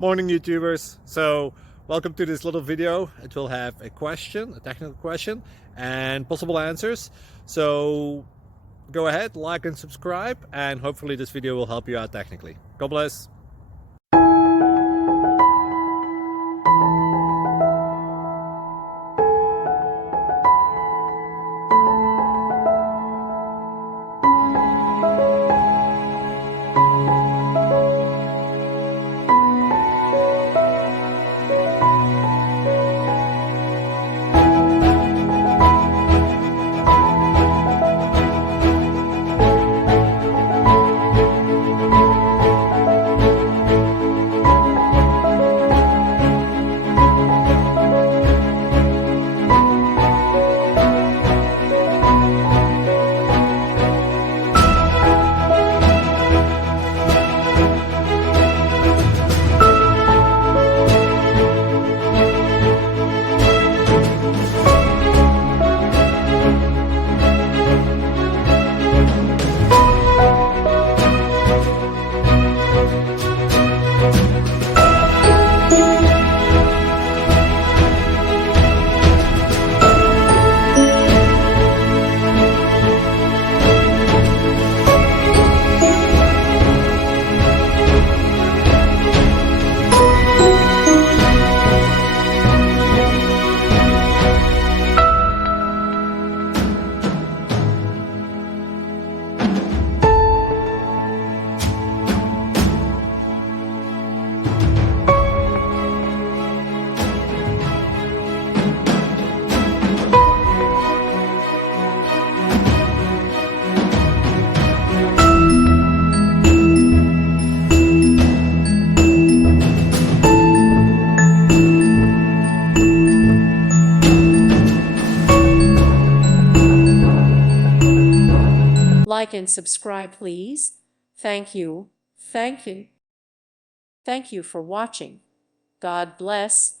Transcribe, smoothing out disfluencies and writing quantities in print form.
Morning YouTubers. So welcome to this little video. It will have a question, a technical question, and possible answers. So go ahead, like and subscribe, and hopefully this video will help you out technically. God bless. Like and subscribe, please. Thank you. Thank you. Thank you for watching. God bless.